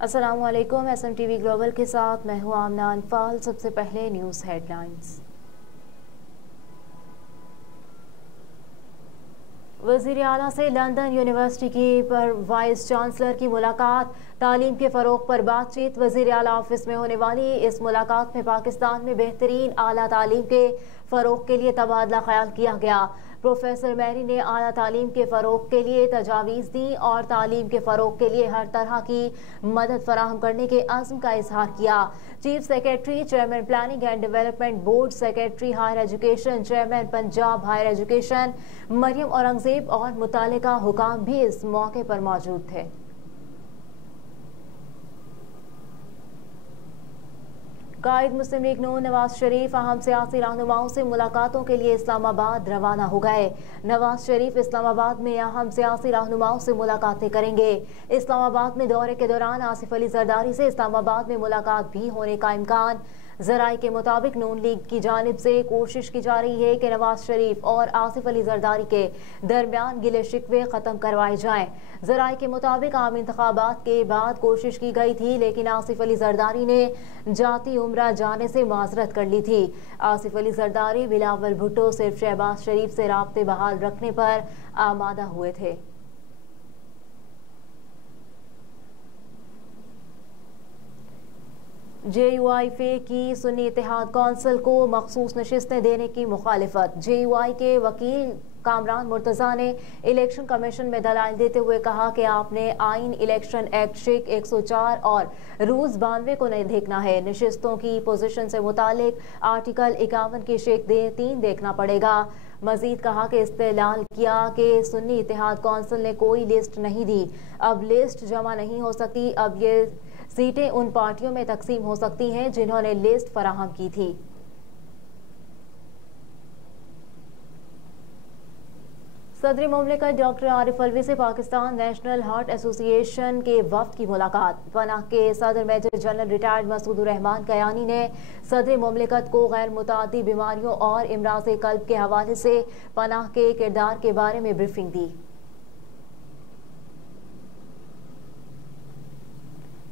अस्सलामुअलैकुम। SMTV global के साथ मैं हूं आमना अनफाल। सबसे पहले न्यूज़ हेडलाइंस। वज़ीर आला से लंदन यूनिवर्सिटी की पर वाइस चांसलर की मुलाकात, तालीम के फ़रोग़ पर बातचीत। वज़ीर आला ऑफिस में होने वाली इस मुलाकात में पाकिस्तान में बेहतरीन आला तालीम के फ़रोग़ के लिए तबादला ख्याल किया गया। प्रोफेसर मैरी ने आला तालीम के फ़रोग़ के लिए तजावीज़ दी और तालीम के फ़रोग़ के लिए हर तरह की मदद फराहम करने के अज़्म का इजहार किया। Chief secretary, chairman planning and development board, secretary higher education, chairman Punjab higher education Maryam Aurangzeb और मुतालिका हुकाम भी इस मौके पर मौजूद थे। कायद मुस्लिम लीग नून नवाज शरीफ अहम सियासी रहनुमाओं से मुलाकातों के लिए इस्लामाबाद रवाना हो गए। नवाज शरीफ इस्लामाबाद में अहम सियासी रहनुमाओं से मुलाकातें करेंगे। इस्लामाबाद में दौरे के दौरान आसिफ अली जरदारी से इस्लामाबाद में मुलाकात भी होने का इम्कान। ज़राए के मुताबिक नून लीग की जानिब से कोशिश की जा रही है कि नवाज शरीफ और आसिफ अली जरदारी के दरमियान गिले शिकवे ख़त्म करवाए जाएं। ज़राए के मुताबिक आम इंतखाबात के बाद कोशिश की गई थी, लेकिन आसिफ अली जरदारी ने जाती उम्रा जाने से माजरत कर ली थी। आसिफ अली जरदारी बिलावल भुट्टो सिर्फ शहबाज शरीफ से राब्ते बहाल रखने पर आमादा हुए थे। JUI की सुन्नी इत्तेहाद कौंसिल को मखसूस नशिस्तें देने की मुखालिफत। JUI के वकील कामरान मुर्तज़ा ने इलेक्शन कमीशन में दलाइल देते हुए कहा कि आपने आइन, इलेक्शन एक्ट शेख 104 और रूल्स 92 को नहीं देखना है। नशिस्तों की पोजीशन से मुतालिक आर्टिकल 51 की शेख 3 देखना पड़ेगा। मजीद कहा कि इस्तेलाल किया कि सुन्नी इत्तेहाद कौंसिल ने कोई लिस्ट नहीं दी, अब लिस्ट जमा नहीं हो सकती। अब ये सीटें उन पार्टियों में तकसीम हो सकती हैं जिन्होंने लिस्ट फराहम की थी। सदर मुमलिकत डॉक्टर आरिफ अलवी से पाकिस्तान नेशनल हार्ट एसोसिएशन के वफ्द की मुलाकात। पनाह के सदर major general retired Masood Rehman Kayani ने सदर मुमलिकत को गैर मुतादी बीमारियों और इमराज कल्ब के हवाले से पनाह के किरदार के बारे में ब्रीफिंग दी।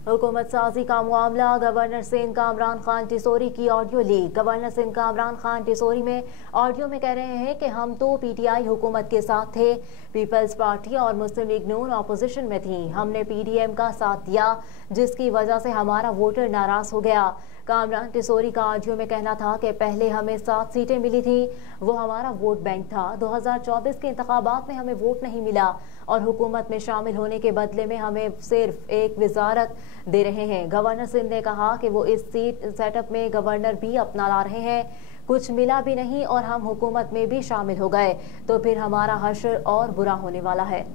हुकूमत साजी का मामला, गवर्नर सिंध कामरान खान टिसोरी की audio leak. Governor Sindh Kamran Khan Tessori में ऑडियो में कह रहे हैं कि हम तो PTI हुकूमत के साथ थे, पीपल्स पार्टी और मुस्लिम लीग नून अपोजिशन में थी। हमने PDM का साथ दिया, जिसकी वजह से हमारा वोटर नाराज हो गया। कामरान टिसोरी का ऑडियो में कहना था कि पहले हमें 7 सीटें मिली थी, वो हमारा वोट बैंक था। 2024 के इंतखाबात में हमें वोट नहीं मिला और हुकूमत में शामिल होने के बदले में हमें सिर्फ एक वजारत दे रहे हैं। गवर्नर सिंध ने कहा कि वो इस सीट सेटअप में गवर्नर भी अपना ला रहे हैं, कुछ मिला भी नहीं और हम हुकूमत में भी शामिल हो गए तो फिर हमारा हश्र और बुरा होने वाला है।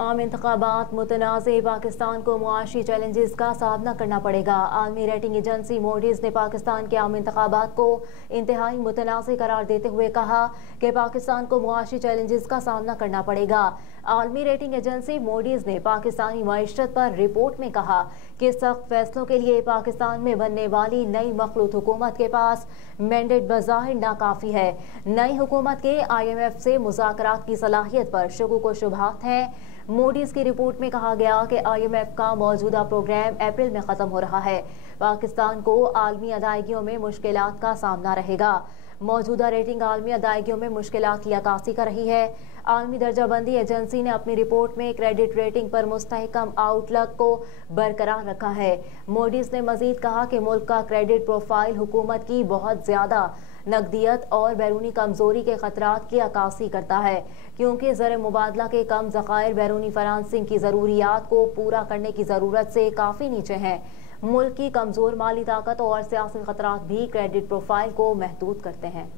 आम इंतखाबात मुतनाज़े, पाकिस्तान को मुआशी चैलेंजेस का सामना करना पड़ेगा। आलमी रेटिंग एजेंसी मोडीज ने पाकिस्तान के आम इंतखाबात को इंतहाई मुतनाज़े करार देते हुए कहा कि पाकिस्तान को मुआशी चैलेंजेस का सामना करना पड़ेगा। आलमी रेटिंग एजेंसी मोडीज ने पाकिस्तानी मईशत पर रिपोर्ट में कहा कि सख्त फैसलों के लिए पाकिस्तान में बनने वाली नई मखलूत हुकूमत के पास मैंडेट बज़ाहिर नाकाफी है। नई हुकूमत के IMF से मुज़ाकरात की सलाहियत पर शुकूक व शुबहात हैं। मोडीज की रिपोर्ट में कहा गया कि IMF का मौजूदा प्रोग्राम अप्रैल में ख़त्म हो रहा है। पाकिस्तान को आलमी अदायगियों में मुश्किलात का सामना रहेगा। मौजूदा रेटिंग आलमी अदायगियों में मुश्किलात की अक्कासी कर रही है। आलमी दर्जाबंदी एजेंसी ने अपनी रिपोर्ट में क्रेडिट रेटिंग पर मुस्तहकम आउटलुक को बरकरार रखा है। मोडीज ने मजीद कहा कि मुल्क का क्रेडिट प्रोफाइल हुकूमत की बहुत ज्यादा नकदियत और बैरूनी कमजोरी के खतरात की अक्कासी करता है, क्योंकि ज़र मुबादला के कम ज़खायर बैरूनी फाइनेंसिंग की ज़रूरियात को पूरा करने की ज़रूरत से काफ़ी नीचे हैं। मुल्क की कमज़ोर माली ताकत और सियासी खतरात भी क्रेडिट प्रोफाइल को महदूद करते हैं।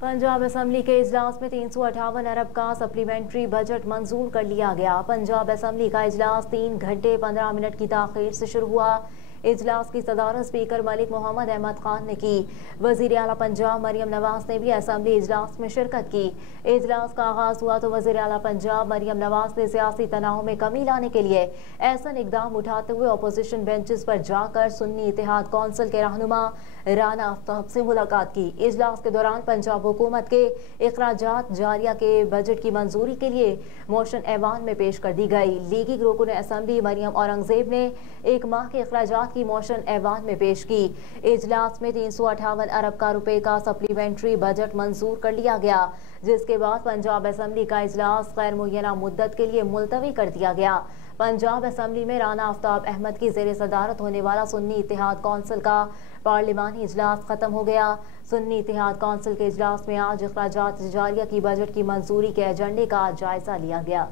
पंजाब असम्बली के इजलास में 358 अरब का सप्लीमेंट्री बजट मंजूर कर लिया गया। पंजाब असम्बली का इजलास 3 घंटे 15 मिनट की ताख़ीर से शुरू हुआ। इजलास की सदारत स्पीकर मलिक मोहम्मद अहमद खान ने की। वज़ीर आला पंजाब मरियम नवाज ने भी असम्बली इजलास में शिरकत की। इजलास का आगाज हुआ तो वज़ीर आला पंजाब मरियम नवाज ने सियासी तनाव में कमी लाने के लिए ऐसा इकदाम उठाते हुए अपोजिशन बेंचेस पर जाकर सुन्नी इत्तेहाद कौंसिल के रहनुमा राना आफ्ताब से मुलाकात की। इजलास के दौरान पंजाब हुकूमत के इखराजात जारिया के बजट की मंजूरी के लिए मोशन ऐवान में पेश कर दी गई। लीगी रुकन असम्बली मरियम औरंगजेब ने 1 माह के इखराजात की मोशन ऐवान में पेश की। इजलास में 358 अरब का रुपए का सप्लीमेंट्री बजट मंजूर कर लिया गया, जिसके बाद पंजाब असम्बली का इजलास गैर मुय्यना मुद्दत के लिए मुलतवी कर दिया गया। पंजाब असम्बली में राना आफ्ताब अहमद की जेर सदारत होने वाला सुन्नी इत्तेहाद कौंसिल का पार्लिमानी इजलास खत्म हो गया। सुन्नी इत्तेहाद कौंसिल के इजलास में आज इखराजात जारिया की बजट की मंजूरी के एजेंडे का जायजा लिया गया।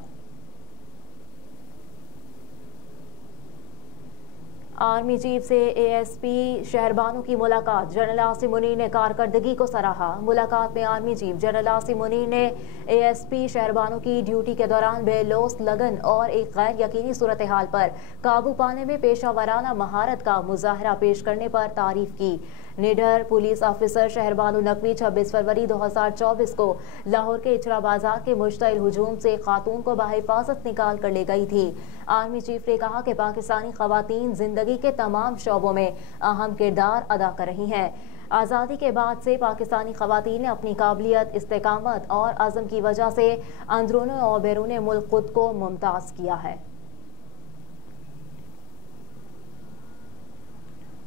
आर्मी चीफ से एएसपी शहरबानो की मुलाकात। जनरल आसिम मुनीर ने कारकर्दगी को सराहा। मुलाकात में army chief general Asim Munir ने एएसपी शहरबानो की ड्यूटी के दौरान बेलौस लगन और एक गैर यकीनी सूरत हाल पर काबू पाने में पेशा वराना महारत का मुजाहरा पेश करने पर तारीफ की। निडर पुलिस ऑफिसर शहरबानो नकवी 26 फरवरी 2024 को लाहौर के इचरा बाजार के मुश्तइल हुजूम से खातून को बाहिफाजत निकाल कर ले गई थी। आर्मी चीफ ने कहा कि पाकिस्तानी खवातीन जिंदगी के तमाम शोबों में अहम किरदार अदा कर रही हैं। आज़ादी के बाद से पाकिस्तानी खवातीन ने अपनी काबिलियत, इस्तेकामत और अज़म की वजह से अंदरून और बैरून मुल्क खुद को मुमताज़ किया है।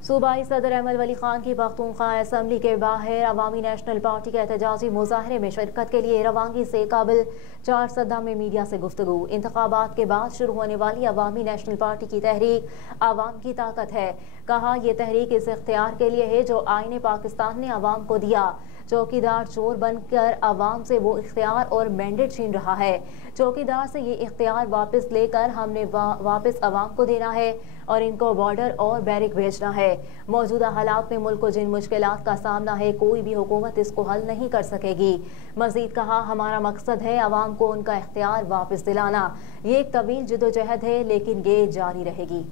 सूबाई सदर अहमद वली खान की पख्तूनख्वा असम्बली के बाहर अवामी नेशनल पार्टी के एहतजाजी मुजाहरे में शिरकत के लिए रवानगी से काबिल 4 सदा में मीडिया से गुफ्तगू। इंतखाबात के बाद शुरू होने वाली अवामी नेशनल पार्टी की तहरीक आवाम की ताकत है। कहा, यह तहरीक इस इख्तियार के लिए है जो आईने पाकिस्तान ने अवाम को दिया। चौकीदार चोर बनकर अवाम से वो इख्तियार और मैंडेट छीन रहा है। चौकीदार से ये इख्तियार वापस लेकर हमने वापस अवाम को देना है और इनको बॉर्डर और बैरिक भेजना है। मौजूदा हालात में मुल्क को जिन मुश्किलात का सामना है, कोई भी हुकूमत इसको हल नहीं कर सकेगी। मजीद कहा, हमारा मकसद है अवाम को उनका इख्तियार वापस दिलाना। ये एक तवील जदोजहद है, लेकिन ये जारी रहेगी।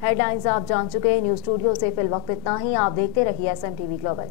हेडलाइंस आप जान चुके हैं। न्यूज़ स्टूडियो से फिल वक्त इतना ही। आप देखते रहिए SMTV ग्लोबल।